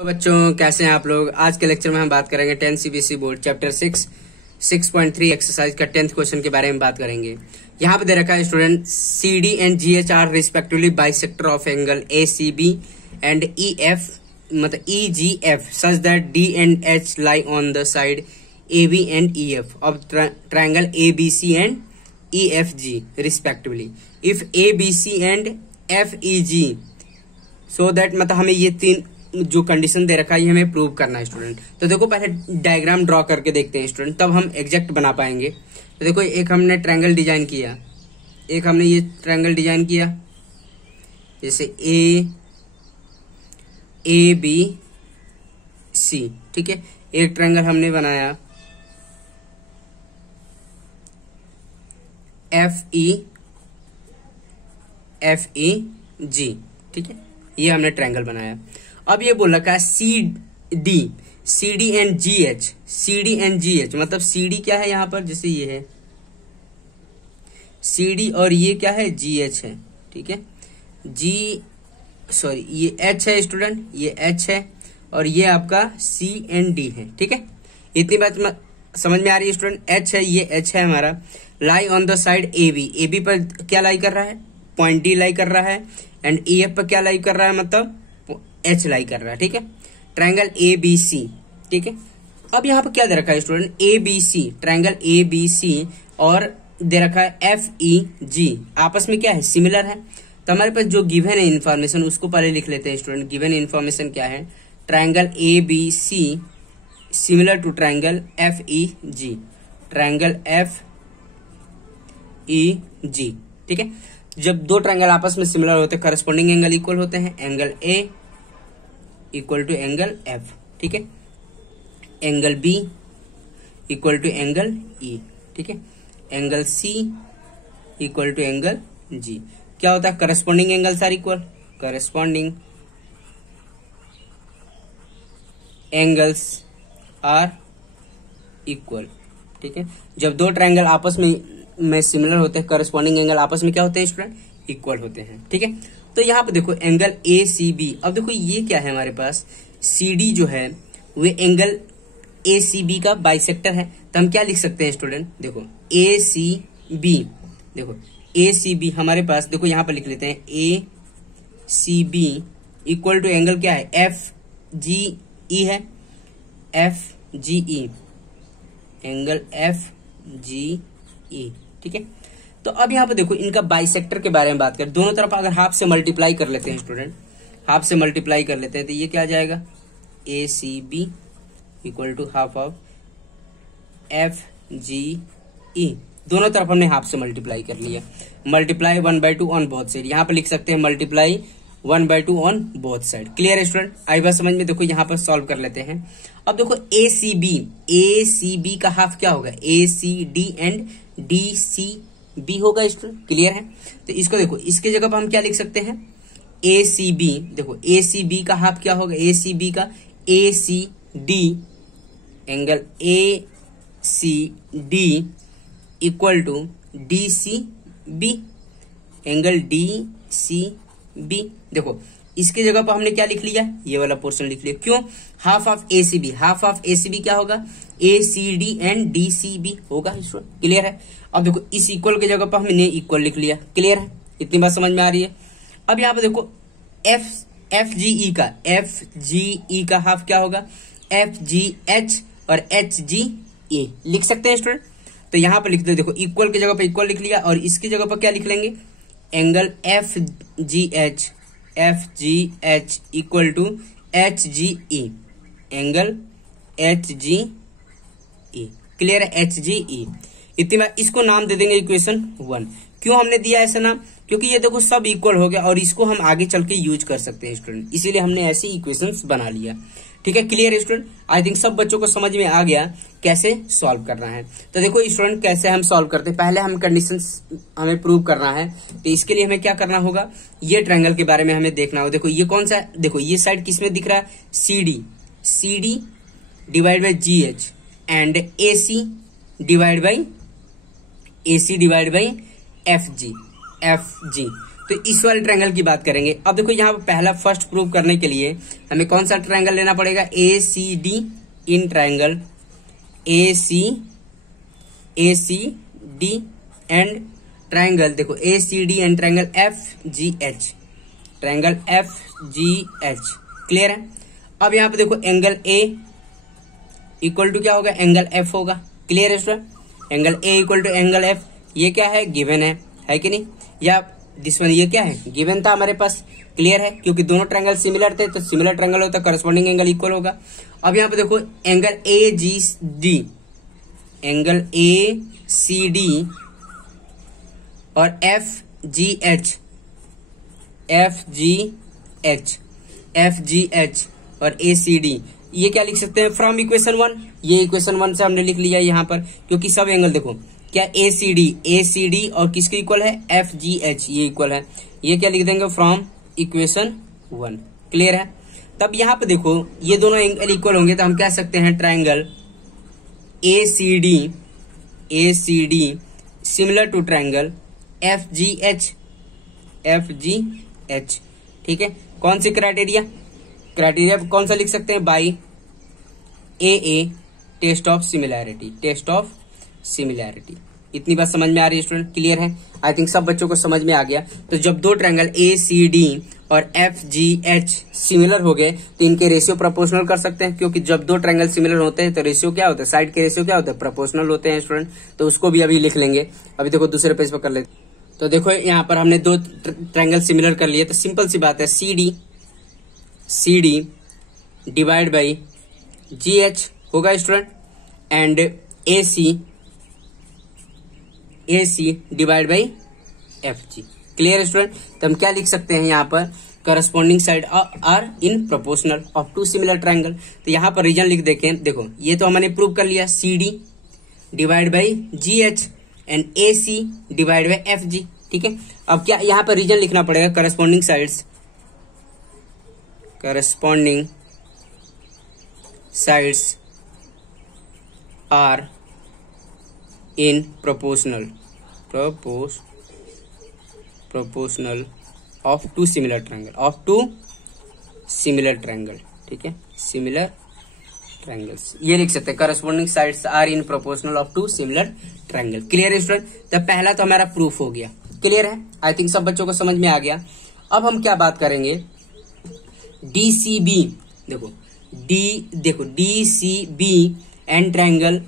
तो बच्चों कैसे हैं आप लोग। आज के लेक्चर में हम बात करेंगे 10 सीबीएसई बोर्ड चैप्टर 6.3 एक्सरसाइज का 10th क्वेश्चन के बारे में बात करेंगे। यहाँ पे दे रखा है student C D and G H are respectively bisector of angle A C B and E F मतलब E G F such that D and H lie on the side A B and E F of triangle A B C and E F G respectively if A B C and F E G so that मतलब हमें ये तीन जो condition दे रखा है ये हमें prove करना है स्टूडेंट। तो देखो पहले डायग्राम ड्रॉ करके देखते हैं स्टूडेंट, तब हम एग्जैक्ट बना पाएंगे। तो देखो एक हमने ट्रायंगल डिजाइन किया, एक हमने ये ट्रायंगल डिजाइन किया जैसे ए बी सी, ठीक है। एक ट्रायंगल हमने बनाया एफ ई जी, ठीक है। ये हमने ट्रायंगल बनाया। अब ये बोल रखा है C D and G H मतलब सी डी क्या है यहाँ पर, जैसे ये है सी डी और ये क्या है जी एच है, ठीक है। ये एच है स्टूडेंट, ये एच है और ये आपका सी एंड डी है, ठीक है। इतनी बात समझ में आ रही है स्टूडेंट। एच है, ये एच है हमारा, lie on the side A B पर क्या लाई कर रहा है, पॉइंट डी लाई कर रहा है, एंड ई एफ पर क्या लाई कर रहा है, मतलब एच लाई कर रहा है, ठीक है। ट्रायंगल ए बी सी, ठीक है। अब यहाँ पर क्या दे रखा है student, A B C, triangle A B C और दे रखा है एफ ई जी, आपस में क्या है, सिमिलर है। तो हमारे पास जो गिवन है इन्फॉर्मेशन उसको पहले लिख लेते हैं स्टूडेंट। गिवन इन्फॉर्मेशन क्या है, triangle A B C similar to triangle F E G, triangle F E G, ठीक है। जब दो ट्रायंगल आपस में सिमिलर होते हैं करस्पॉन्डिंग एंगल इक्वल होते हैं, angle A equal to angle F, ठीक है। Angle B equal to angle E, ठीक है। Angle C equal to angle G. क्या होता है, corresponding angles are equal, corresponding angles are equal, ठीक है। जब दो ट्रायंगल आपस में सिमिलर होते हैं, करस्पॉन्डिंग एंगल आपस में क्या होते हैं स्टूडेंट, इक्वल होते हैं, ठीक है। तो यहाँ पे देखो एंगल ए सी बी, अब देखो ये क्या है हमारे पास, सी डी जो है वो एंगल ए सी बी का बाइसेक्टर है। तो हम क्या लिख सकते हैं स्टूडेंट, देखो ए सी बी, देखो ए सी बी हमारे पास, देखो यहाँ पर लिख लेते हैं A C B equal to angle क्या है, एफ जी ई है, F G E, angle F G E, ठीक है। तो अब यहाँ पे देखो इनका बाइसेक्टर के बारे में बात करें, दोनों तरफ अगर हाफ से मल्टीप्लाई कर लेते हैं स्टूडेंट, हाफ से मल्टीप्लाई कर लेते हैं तो ये क्या आ जाएगा, A C B equal to half of F G E. दोनों तरफ हमने हाफ से मल्टीप्लाई कर लिया, मल्टीप्लाई 1/2 ऑन बोथ साइड, यहाँ पे लिख सकते हैं multiply 1/2 on both side. Clear है स्टूडेंट, आई बात समझ में। देखो यहाँ पर सॉल्व कर लेते हैं। अब देखो ए सी बी का हाफ क्या होगा, A C D and D C B होगा स्टूडेंट, क्लियर है। तो इसको देखो इसके जगह पर हम क्या लिख सकते हैं, ए सी बी, देखो ए सी बी का हाफ क्या होगा, ए सी बी का A C D, angle A C D equal to D C B, angle D C B. देखो इसके जगह पर हमने क्या लिख लिया, ये वाला पोर्शन लिख लिया, क्यों, half of A C B, half of A C B क्या होगा, A C D and D C B होगा, क्लियर है। अब देखो इस इक्वल के जगह पर हमने इक्वल लिख लिया, क्लियर है, इतनी बात समझ में आ रही है। अब यहाँ पे देखो एफ जी ई का हाफ क्या होगा, एफ जी एच और एच जी ए लिख सकते हैं स्टूडेंट। तो यहाँ पर लिख दो, देखो इक्वल की जगह पर इक्वल लिख लिया और इसकी जगह पर क्या लिख लेंगे, angle F G H equal to H G E, angle H G E, clear है, एच जी ई। इतनी बार इसको नाम दे देंगे इक्वेशन 1। क्यों हमने दिया ऐसा नाम, क्योंकि ये देखो सब इक्वल हो गया और इसको हम आगे चल के यूज कर सकते हैं स्टूडेंट, इसीलिए हमने ऐसे इक्वेशंस बना लिया, ठीक है। क्लियर है स्टूडेंट, आई थिंक सब बच्चों को समझ में आ गया कैसे सॉल्व करना है। तो देखो स्टूडेंट कैसे हम सॉल्व करते हैं, पहले हम कंडीशंस हमें प्रूव करना है। तो इसके लिए हमें क्या करना होगा, ये ट्रायंगल के बारे में हमें देखना होगा। देखो ये कौन सा, देखो ये साइड किसमें दिख रहा है, C D divide by G H and A C divide by F G. तो इस वाले ट्रायंगल की बात करेंगे। अब देखो यहाँ पर पहला फर्स्ट प्रूव करने के लिए हमें कौन सा ट्रायंगल लेना पड़ेगा, ACD in triangle ACD and triangle, देखो ACD and triangle FGH, triangle FGH। Clear है। अब यहाँ पे देखो एंगल A इक्वल टू क्या होगा, एंगल F होगा। क्लियर है student, angle A equal to angle F, ये क्या है, गिवन है कि नहीं, या दिस वन ये क्या है, गिवन था हमारे पास। क्लियर है, क्योंकि दोनों ट्रायंगल सिमिलर थे तो सिमिलर ट्रायंगल होता है, करस्पॉन्डिंग एंगल इक्वल होगा। अब यहाँ पे देखो एंगल AGD, एंगल ACD और FGH और ACD, ये क्या लिख सकते हैं, फ्रॉम इक्वेशन 1। ये इक्वेशन 1 से हमने लिख लिया यहाँ पर, क्योंकि सब एंगल देखो क्या ACD और किसके इक्वल है, FGH, ये इक्वल है। ये क्या लिख देंगे, फ्रॉम इक्वेशन 1। क्लियर है। तब यहाँ पे देखो ये दोनों एंगल इक्वल होंगे तो हम कह सकते हैं triangle ACD similar to triangle FGH। ठीक है, कौन सी क्राइटेरिया कौन सा लिख सकते हैं, by AA test of similarity. इतनी बात समझ में आ रही है स्टूडेंट, क्लियर है। आई थिंक सब बच्चों को समझ में आ गया। तो जब दो ट्रायंगल ACD और FGH सिमिलर हो गए तो इनके रेशियो प्रोपोर्शनल कर सकते हैं, क्योंकि जब दो ट्रायंगल सिमिलर होते हैं तो रेशियो क्या होता है, साइड के रेशियो क्या होता है, प्रोपोर्शनल होते हैं स्टूडेंट। तो उसको भी अभी लिख लेंगे। अभी देखो दूसरे पेज पर कर लेते। तो देखो यहाँ पर हमने दो ट्रायंगल सिमिलर कर लिए, तो सिंपल सी बात है, CD डिवाइड बाई GH होगा student, and AC divide by FG। Clear student. तो हम क्या लिख सकते हैं यहाँ पर, corresponding side are in proportional of two similar triangle. तो यहाँ पर रीजन लिख देखें, देखो ये तो हमने प्रूव कर लिया, CD divide by GH and AC divide by FG। ठीक है, अब क्या यहाँ पर रीजन लिखना पड़ेगा, corresponding sides are in proportional of two similar triangle. ठीक है, सिमिलर ट्रायंगल्स, ये लिख सकते हैं, corresponding sides are in proportional of two similar triangle. Clear है स्टूडेंट। तो पहला तो हमारा प्रूफ हो गया। क्लियर है, आई थिंक सब बच्चों को समझ में आ गया। अब हम क्या बात करेंगे, DCB, देखो DCB एंड ट्रायंगल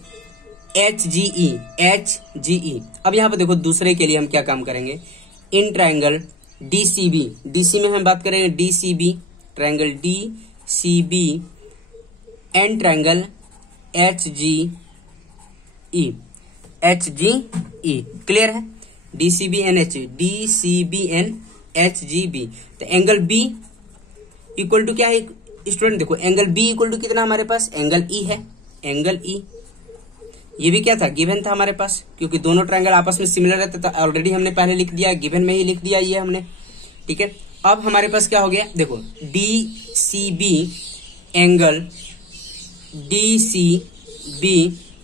HGE। अब यहाँ पे देखो दूसरे के लिए हम क्या काम करेंगे, इन ट्रायंगल DC में हम बात करेंगे DCB, triangle DCB and triangle HGE। Clear है, DCB एंड HGB। तो एंगल B इक्वल टू क्या है स्टूडेंट, देखो एंगल B इक्वल टू कितना हमारे पास, एंगल E है, एंगल E। ये भी क्या था, गिवन था हमारे पास, क्योंकि दोनों ट्रायंगल आपस में सिमिलर रहते तो ऑलरेडी हमने पहले लिख दिया, गिवन में ही लिख दिया ये हमने। ठीक है, अब हमारे पास क्या हो गया, देखो DCB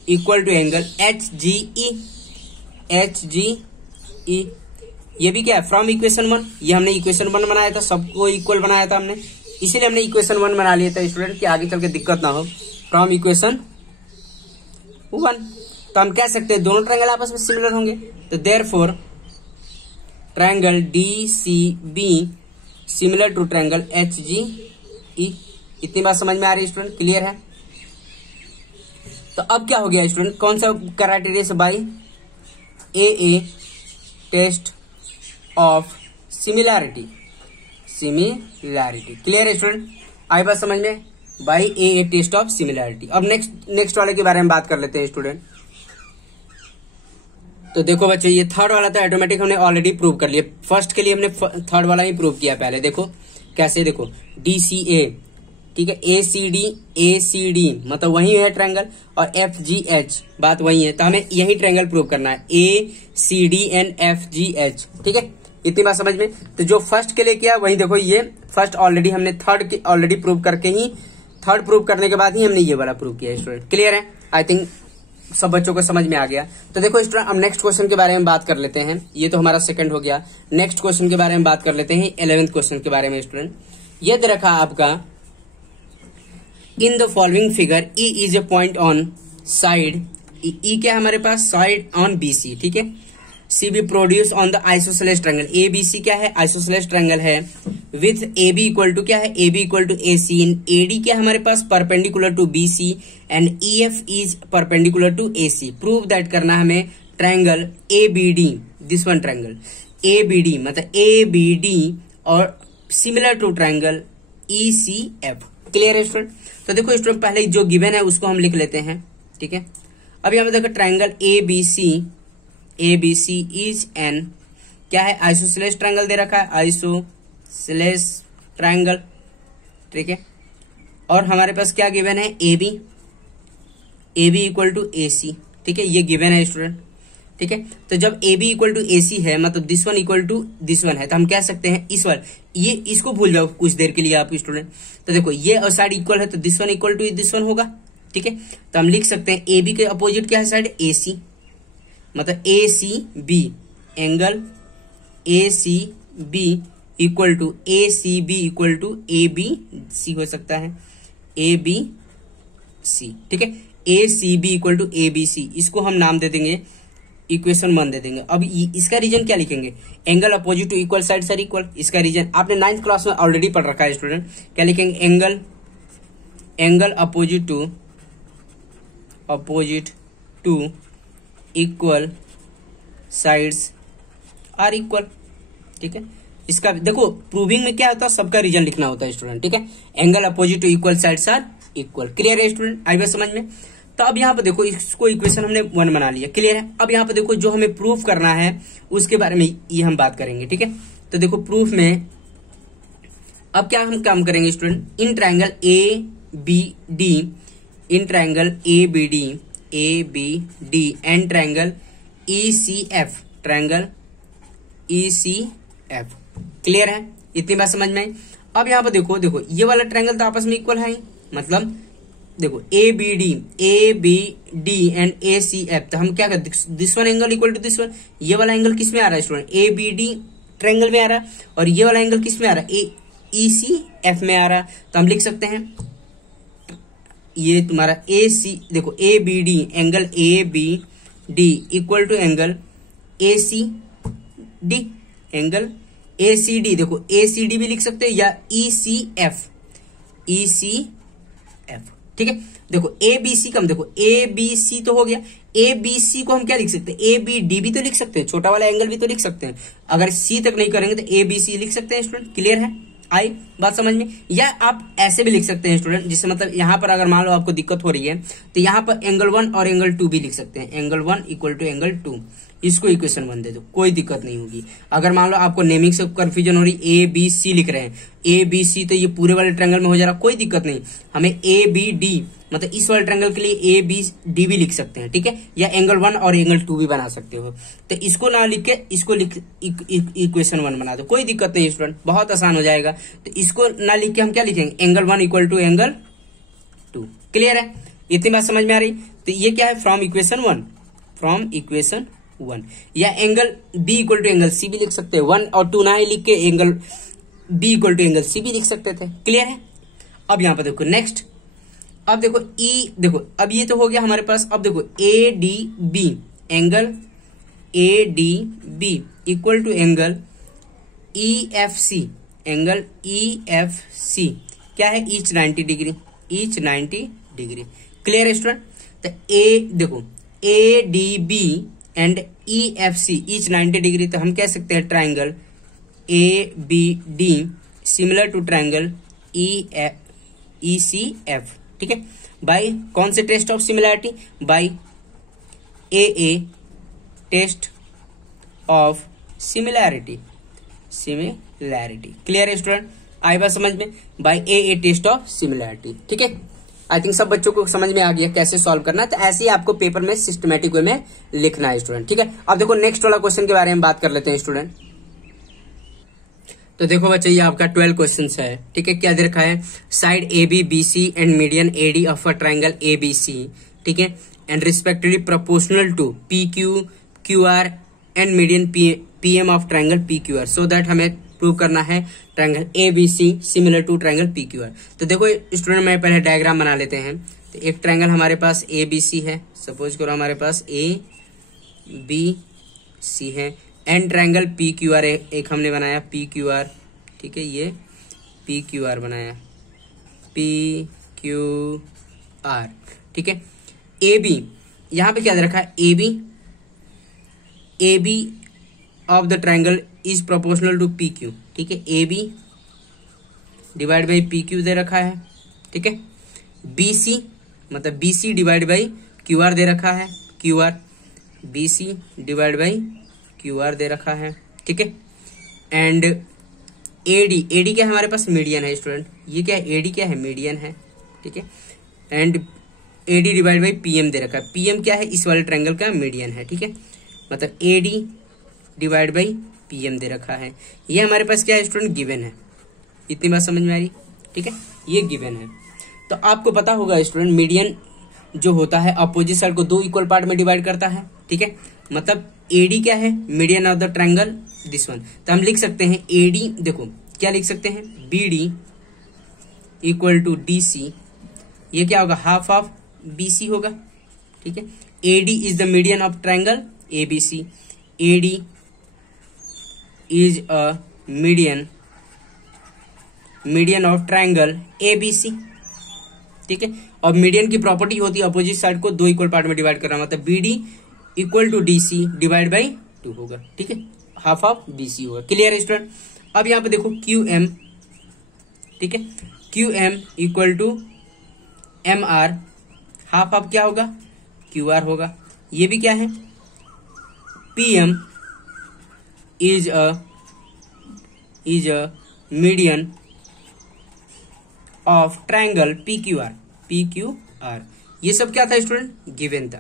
equal to angle HGE। ये भी क्या है, फ्रॉम इक्वेशन 1। ये हमने इक्वेशन 1 बनाया था, सबको इक्वल बनाया था हमने, इसीलिए हमने इक्वेशन 1 बना लिया था स्टूडेंट, कि आगे चल के दिक्कत ना हो। फ्रॉम इक्वेशन 1 तो हम कह सकते हैं दोनों ट्रायंगल आपस में सिमिलर होंगे। तो therefore triangle DCB similar to triangle HGE। इतनी बात समझ में आ रही है स्टूडेंट, क्लियर है। तो अब क्या हो गया स्टूडेंट, कौन सा क्राइटेरिया से, by AA test of similarity. Clear है स्टूडेंट, आई बात समझ में, by AA test of similarity. अब नेक्स्ट वाले के बारे में बात कर लेते हैं स्टूडेंट। तो देखो बच्चे, ये थर्ड वाला था ऑटोमेटिक हमने ऑलरेडी प्रूव कर लिया। फर्स्ट के लिए हमने थर्ड वाला ही प्रूव किया पहले। देखो कैसे, देखो DCA, ठीक है, ACD मतलब वही है ट्रायंगल, और FGH बात वही है, तो हमें यही ट्रायंगल प्रूव करना है, ACD एंड FGH। ठीक है, इतनी बात समझ में। तो जो फर्स्ट के लिए किया वही देखो, ये फर्स्ट ऑलरेडी हमने थर्ड ऑलरेडी प्रूव करके ही, थर्ड प्रूव करने के बाद ही हमने ये वाला प्रूव किया स्टूडेंट। क्लियर है, आई थिंक सब बच्चों को समझ में आ गया। तो देखो स्टूडेंट, अब नेक्स्ट क्वेश्चन के बारे में बात कर लेते हैं। ये तो हमारा सेकंड हो गया। नेक्स्ट क्वेश्चन के बारे में बात कर लेते हैं 11th क्वेश्चन के बारे में। स्टूडेंट, ये दे रखा आपका, in the following figure E is a point on side, E क्या है हमारे पास, साइड ऑन बीसी, ठीक है। C B produce on the isosceles triangle, A B C क्या है, आइसोसेलेस ट्रायंगल है, with A B equal to क्या है, A B equal to A C, in A D क्या है हमारे पास, perpendicular to B C, and E F is perpendicular to A C. Prove that करना है हमें triangle A B D, this one triangle A B D, मतलब A B D और similar to triangle E C F. Clear है student? तो देखो student, पहले जो गिवन है उसको हम लिख लेते हैं, ठीक है। अब यहाँ पे देखो triangle A B C is an क्या है, आइसोसेलेस ट्रायंगल दे रखा है, आइसोसेलेस ट्रायंगल, ठीक है। और हमारे पास क्या गिवन है, A B equal to A सी, ठीक है, ये गिवन है स्टूडेंट, ठीक है। तो जब A B equal to A C है, मतलब this one equal to this one है, तो हम कह सकते हैं इस वाले, ये इसको भूल जाओ कुछ देर के लिए आप स्टूडेंट। तो देखो ये और साइड इक्वल है, तो this one equal to this one होगा, ठीक है। तो हम लिख सकते हैं ए बी के अपोजिट क्या है साइड, ए सी, मतलब A C B, angle A C B equal to A C B equal to A B C हो सकता है, ए बी सी, ठीक है। A C B equal to A B C, इसको हम नाम दे देंगे इक्वेशन 1 दे देंगे। अब इसका रीजन क्या लिखेंगे, angle opposite to equal side sir equal, इसका रीजन आपने 9th क्लास में ऑलरेडी पढ़ रखा है स्टूडेंट। क्या लिखेंगे, angle opposite to equal sides are equal, ठीक है। इसका देखो प्रूविंग में क्या होता है, सबका रीजन लिखना होता है स्टूडेंट, ठीक है। Angle opposite to equal sides are equal. Clear है स्टूडेंट, आई बात समझ में? तो अब यहाँ पे देखो इसको इक्वेशन हमने 1 बना लिया, क्लियर है। अब यहाँ पे देखो जो हमें प्रूफ करना है उसके बारे में ये हम बात करेंगे, ठीक है। तो देखो प्रूफ में अब क्या हम काम करेंगे student, in triangle A B D, in triangle A B D and triangle E C F, triangle E C F. Clear है, इतनी बात समझ में आई। अब यहाँ पे देखो ये वाला ट्रायंगल तो आपस में इक्वल है ही, मतलब देखो A B D and A C F, तो हम क्या करते, this one angle equal to this one, ये वाला एंगल किस में आ रहा है student, A B D triangle में आ रहा है, और ये वाला एंगल किस में आ रहा है, ई सी एफ में आ रहा है। तो हम लिख सकते हैं ये तुम्हारा ए सी, देखो A B D, angle A B D equal to angle A C D, angle A C D, देखो ए सी डी भी लिख सकते हैं या ई सी एफ, ठीक है। देखो ए बी सी कम, देखो ए बी सी तो हो गया, ए बी सी को हम क्या लिख सकते हैं, ए बी डी भी तो लिख सकते हैं, छोटा वाला एंगल भी तो लिख सकते हैं। अगर सी तक नहीं करेंगे तो ए बी सी लिख सकते हैं स्टूडेंट। क्लियर है, आई बात समझ में? या आप ऐसे भी लिख सकते हैं स्टूडेंट, जिससे मतलब यहां पर अगर मान लो आपको दिक्कत हो रही है तो यहां पर एंगल 1 और एंगल 2 भी लिख सकते हैं, एंगल 1 इक्वल टू एंगल 2, इसको इक्वेशन 1 दे दो, कोई दिक्कत नहीं होगी। अगर मान लो आपको नेमिंग से कंफ्यूजन हो रही, ए बी सी लिख रहे हैं, ए बी सी तो ये पूरे वाले ट्रायंगल में हो जा रहा, कोई दिक्कत नहीं, हमें ए बी डी मतलब इस वाले ट्रायंगल के लिए ए बी डी भी लिख सकते हैं, ठीक है, या एंगल 1 और एंगल 2 भी बना सकते हो। तो इसको ना लिख के इसको लिख इक्वेशन 1 बना दो, कोई दिक्कत नहीं स्टूडेंट, बहुत आसान हो जाएगा। तो इसको ना लिख के हम क्या लिखेंगे, angle 1 equal to angle 2। Clear है, इतनी बात समझ में आ रही? तो ये क्या है, फ्रॉम इक्वेशन 1, या angle B equal to angle C भी लिख सकते हैं, 1 और 2 ना लिख के angle B equal to angle C भी लिख सकते थे। क्लियर है। अब यहां पर देखो नेक्स्ट, अब देखो ई, देखो अब ये तो हो गया हमारे पास। अब देखो A D B, angle A D B equal to angle E F C, angle E F C क्या है, each 90 degree, each 90 degree. Clear है स्टूडेंट? तो ए देखो A D B and E F C each 90 degree, तो हम कह सकते हैं triangle A B D similar to triangle E C F, ठीक है। बाय कौन से test of similarity, by A test of similarity. Clear है स्टूडेंट, आई बात समझ में, by A test of similarity, ठीक है। आई थिंक सब बच्चों को समझ में आ गया कैसे सॉल्व करना है। तो ऐसे ही आपको पेपर में सिस्टमैटिक वे में लिखना है स्टूडेंट, ठीक है। अब देखो नेक्स्ट वाला क्वेश्चन के बारे में बात कर लेते हैं स्टूडेंट। तो देखो बच्चे ये आपका 12 क्वेश्चन है, ठीक है। क्या दे रखा है, side A B B C and median A D of a triangle A B C, ठीक है, and respectively proportional to P Q Q R and median P M of triangle P Q R, so that हमें prove करना है triangle A B C similar to triangle P Q R. तो देखो student, मैं पहले diagram बना लेते हैं। तो एक ट्रायंगल हमारे पास ए बी सी है, सपोज करो हमारे पास ए बी सी है, and triangle P Q are एक हमने बनाया पी क्यू आर, ठीक है, ये पी क्यू आर बनाया पी क्यू आर, ठीक है। ए बी यहां पे क्या दे रखा है, A B of the triangle is proportional to P Q, ठीक है, A B divide by P Q दे रखा है, ठीक है। बी सी मतलब B C divide by Q R दे रखा है, Q R B C divide by Q R दे रखा है, ठीक है। एंड एडी क्या है हमारे पास, मीडियन है स्टूडेंट, ये क्या है, एडी क्या है, मीडियन है, ठीक है। And AD divide by PM दे रखा है, पीएम क्या है, इस वाले ट्रायंगल का मीडियन है, ठीक है, मतलब एडी डिवाइड बाई पीएम दे रखा है। ये हमारे पास क्या है स्टूडेंट, गिवन है। इतनी बात समझ में आ रही, ठीक है, ये गिवन है। तो आपको पता होगा स्टूडेंट, मीडियन जो होता है अपोजिट साइड को दो इक्वल पार्ट में डिवाइड करता है, ठीक है, मतलब एडी क्या है, median of the triangle this one. तो हम लिख सकते हैं एडी, देखो क्या लिख सकते हैं, BD equal to D C, ये क्या होगा, हाफ ऑफ बीसी होगा, ठीक है। AD is the median of triangle ABC, AD is a median of triangle ABC, ठीक है। और मीडियन की प्रॉपर्टी होती है अपोजिट साइड को दो इक्वल पार्ट में डिवाइड करना, मतलब BD equal to D C divide by 2 होगा, ठीक है, हाफ ऑफ बीसी होगा। क्लियर है स्टूडेंट। अब यहां पे देखो क्यू एम, ठीक है, Q M equal to M R, half of क्या होगा, क्यू आर होगा। ये भी क्या है, P M is a median of triangle P Q R. ये सब क्या था स्टूडेंट, गिवन था।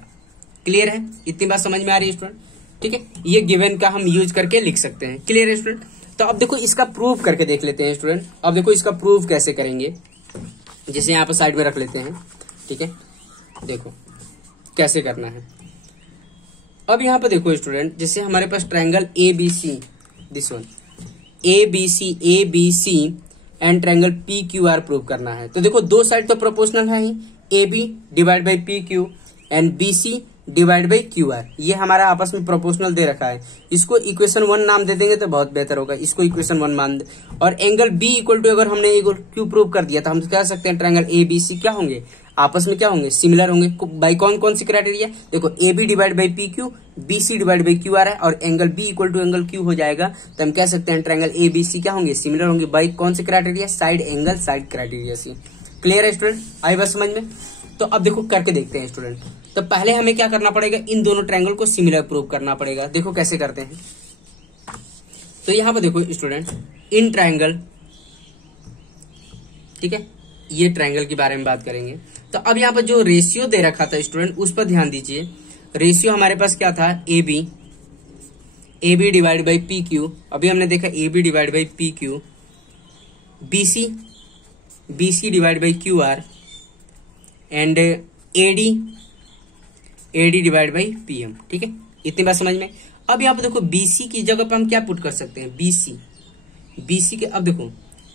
क्लियर है, इतनी बात समझ में आ रही है स्टूडेंट, ठीक है। ये गिवन का हम यूज करके लिख सकते हैं। क्लियर है स्टूडेंट। तो अब देखो इसका प्रूफ करके देख लेते हैं स्टूडेंट। अब देखो इसका प्रूफ कैसे करेंगे, जिसे यहाँ पर साइड में रख लेते हैं, ठीक है। देखो कैसे करना है। अब यहाँ पे देखो स्टूडेंट, जैसे हमारे पास triangle A B C, this one A B C and triangle P Q R prove करना है। तो देखो दो साइड तो प्रोपोर्शनल है ही, A B divide by P Q and B C divide by Q R, ये हमारा आपस में प्रोपोर्शनल दे रखा है। इसको इक्वेशन 1 नाम दे देंगे तो बहुत बेहतर होगा, इसको इक्वेशन 1 मान दे। और एंगल बी इक्वल टू, अगर हमने इक्वल क्यू प्रूव कर दिया तो हम कह सकते हैं ट्रायंगल ए बी सी क्या होंगे, आपस में क्या होंगे, सिमिलर होंगे। बाई कौन सी क्राइटेरिया, देखो A B divide by P Q, B C divide by Q R है, और angle B equal to angle Q हो जाएगा, तो हम कह सकते हैं ट्रायंगल ए बी सी क्या होंगे, सिमिलर होंगे। बाई कौन से criteria, side angle side criteria से। क्लियर है स्टूडेंट, आई बात समझ में। तो अब देखो करके देखते हैं स्टूडेंट। तो पहले हमें क्या करना पड़ेगा, इन दोनों ट्रायंगल को सिमिलर प्रूव करना पड़ेगा। देखो कैसे करते हैं। तो यहां पर देखो स्टूडेंट, इन ट्रायंगल, ठीक है, ये ट्रायंगल के बारे में बात करेंगे। तो अब यहाँ पर जो रेशियो दे रखा था स्टूडेंट, उस पर ध्यान दीजिए। रेशियो हमारे पास क्या था, A B divide by P Q, अभी हमने देखा A B divide by P Q, B C divide by Q R and AD divide by P M, ठीक है, इतनी बात समझ में। अब यहाँ पे देखो बीसी की जगह पे हम क्या पुट कर सकते हैं, बीसी के, अब देखो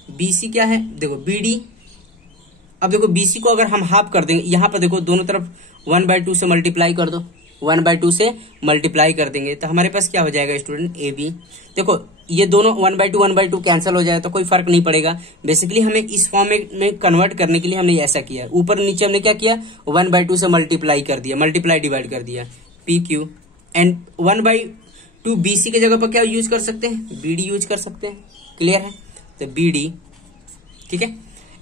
बीसी क्या है, देखो बीडी, अब देखो बीसी को अगर हम हाफ कर देंगे, यहाँ पर देखो दोनों तरफ 1/2 से मल्टीप्लाई कर दो, 1/2 से मल्टीप्लाई कर देंगे तो हमारे पास क्या हो जाएगा स्टूडेंट, ए बी। देखो ये दोनों 1/2 कैंसिल हो जाए तो कोई फर्क नहीं पड़ेगा। बेसिकली हमें इस फॉर्म में कन्वर्ट करने के लिए हमने ऐसा किया, ऊपर नीचे हमने क्या किया, 1/2 से मल्टीप्लाई कर दिया, मल्टीप्लाई डिवाइड कर दिया, पी क्यू एंड 1/2 बीसी के जगह पर क्या यूज कर सकते हैं, बीडी यूज कर सकते हैं। क्लियर है, तो बीडी, ठीक है,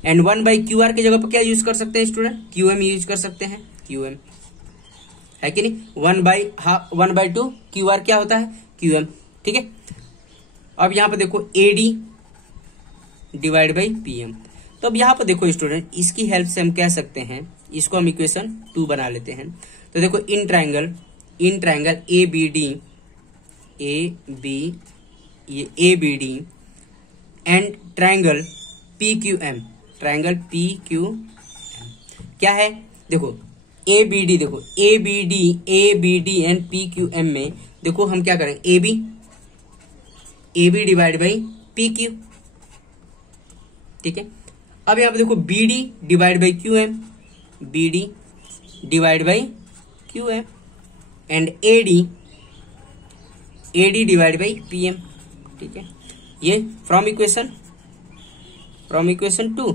एंड 1/QR की जगह पर क्या यूज कर सकते हैं स्टूडेंट, QM यूज कर सकते हैं, QM है कि नहीं, 1/2 QR क्या होता है, QM, ठीक है। अब यहां पर देखो AD डिवाइड बाई PM। तो अब यहां पर देखो स्टूडेंट, इसकी हेल्प से हम कह सकते हैं, इसको हम इक्वेशन 2 बना लेते हैं। तो देखो in triangle ABD and triangle PQM, क्या है, देखो ए बी डी, देखो A B D and P Q M में देखो हम क्या करेंगे, A B divide by P Q, ठीक है। अब यहाँ पे देखो B D divide by Q M, B D divide by Q M and A D divide by P M, ठीक है। ये फ्रॉम इक्वेशन 2,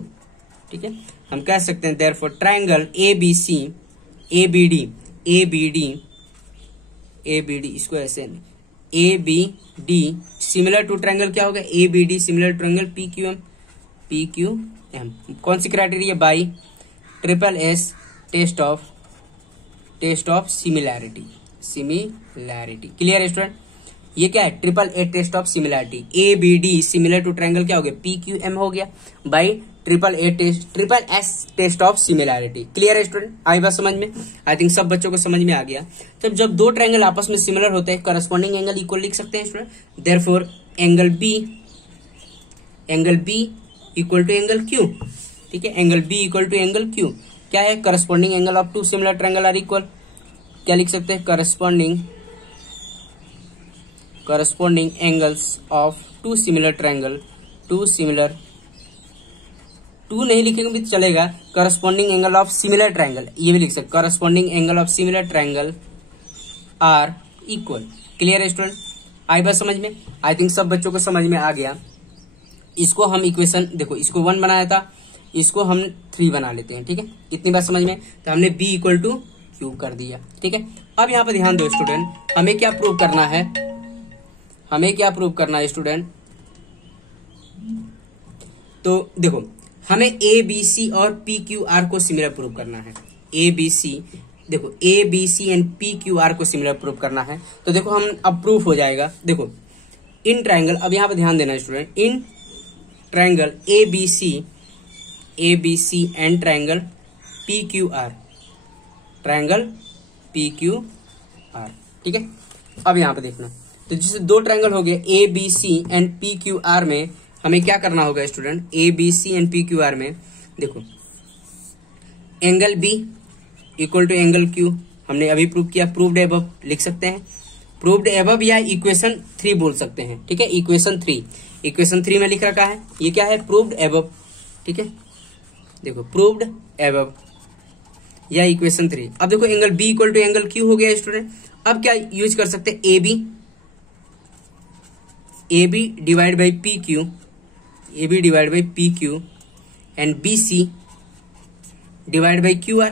ठीक है। हम कह सकते हैं therefore triangle A B C A B D इसको ऐसे A B D similar to triangle क्या होगा, A B D similar to triangle P Q M. कौन सी criteria, by triple S test of similarity. Clear है student, ये क्या है, triple A test of similarity. A B D similar to triangle क्या हो गया, पी क्यू एम हो गया, by triple S test of similarity. Clear है स्टूडेंट, आई बात समझ में, आई थिंक सब बच्चों को समझ में आ गया। तो जब दो ट्राइंगल आपस में सिमिलर होते हैं करस्पॉन्डिंग एंगल इक्वल लिख सकते हैं student. Therefore angle B equal to angle Q, ठीक है। Angle B equal to angle Q क्या है, corresponding angle of two similar triangle are equal. क्या लिख सकते हैं, corresponding angles of two similar triangle, two नहीं लिखेंगे भी चलेगा, corresponding angle of similar triangle ये भी लिख सकते, corresponding angle of similar triangle are equal. Clear है स्टूडेंट, आई बात समझ में, आई थिंक सब बच्चों को समझ में आ गया। इसको हम इक्वेशन देखो, इसको 1 बनाया था, इसको हम 3 बना लेते हैं, ठीक है। इतनी बात समझ में, तो हमने b इक्वल टू क्यू कर दिया, ठीक है। अब यहाँ पर ध्यान दो स्टूडेंट, हमें क्या प्रूव करना है स्टूडेंट, तो देखो हमें ए बी सी और पी क्यू आर को सिमिलर प्रूव करना है। A B C and P Q R को सिमिलर प्रूव करना है। तो देखो हम अब प्रूफ हो जाएगा। देखो इन ट्राइंगल, अब यहाँ पे ध्यान देना student, in triangle A B C and triangle P Q R, ठीक है। अब यहाँ पे देखना, तो जैसे दो ट्राइंगल हो गए A B C and P Q R में हमें क्या करना होगा student, A B C and P Q R में देखो angle B equal to angle Q हमने अभी प्रूव किया, प्रूव्ड एबव लिख सकते हैं, प्रूव्ड एबव या इक्वेशन 3 बोल सकते हैं, ठीक है। इक्वेशन 3 में लिख रखा है, ये क्या है, प्रूव्ड एबव, ठीक है। देखो प्रूव्ड एबव या इक्वेशन 3। अब देखो angle B equal to angle Q हो गया स्टूडेंट। अब क्या यूज कर सकते हैं, A B divide by P Q and B C divide by Q R,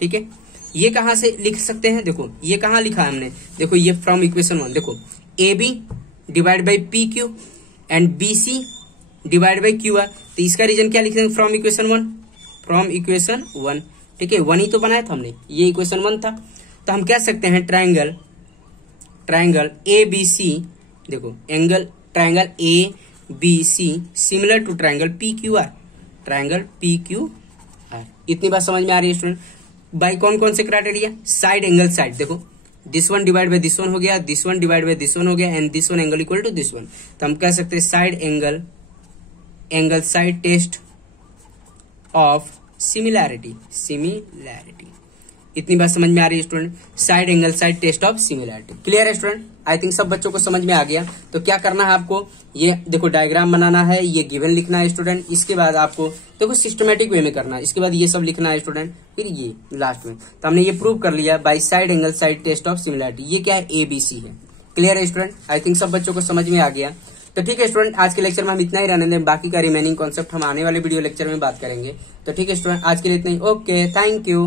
ठीक है। ये कहां से लिख सकते हैं, देखो ये कहां लिखा है हमने, देखो ये फ्रॉम इक्वेशन 1, देखो A B divide by P Q and B C divide by Q R. तो इसका रीजन क्या लिखेंगे, फ्रॉम इक्वेशन 1, ठीक है। 1 ही तो बनाया था हमने, ये इक्वेशन 1 था। तो हम कह सकते हैं ट्राइंगल ए बी सी, देखो triangle A B C similar to triangle P Q R, इतनी बात समझ में आ रही है स्टूडेंट। बाई कौन से क्राइटेरिया, साइड एंगल साइड, देखो this one divide by this one हो गया, this one divide by this one हो गया and this one angle equal to this one. तो हम कह सकते हैं side angle side test of similarity. इतनी बात समझ में आ रही है student, side angle side test of similarity. Clear है स्टूडेंट, आई थिंक सब बच्चों को समझ में आ गया। तो क्या करना है आपको, ये देखो डायग्राम बनाना है, ये गिवन लिखना है स्टूडेंट, इसके बाद आपको देखो सिस्टमेटिक वे में करना है, इसके बाद ये सब लिखना है स्टूडेंट, फिर ये लास्ट में। तो हमने ये प्रूव कर लिया by side angle side test of similarity, ये क्या है, ABC है। क्लियर है स्टूडेंट, आई थिंक सब बच्चों को समझ में आ गया। तो ठीक है स्टूडेंट, आज के लेक्चर में हम इतना ही रहने दें, बाकी का रिमेनिंग कॉन्सेप्ट हम आने वाले वीडियो लेक्चर में बात करेंगे। तो ठीक है स्टूडेंट, आज के लिए इतना ही, ओके, थैंक यू।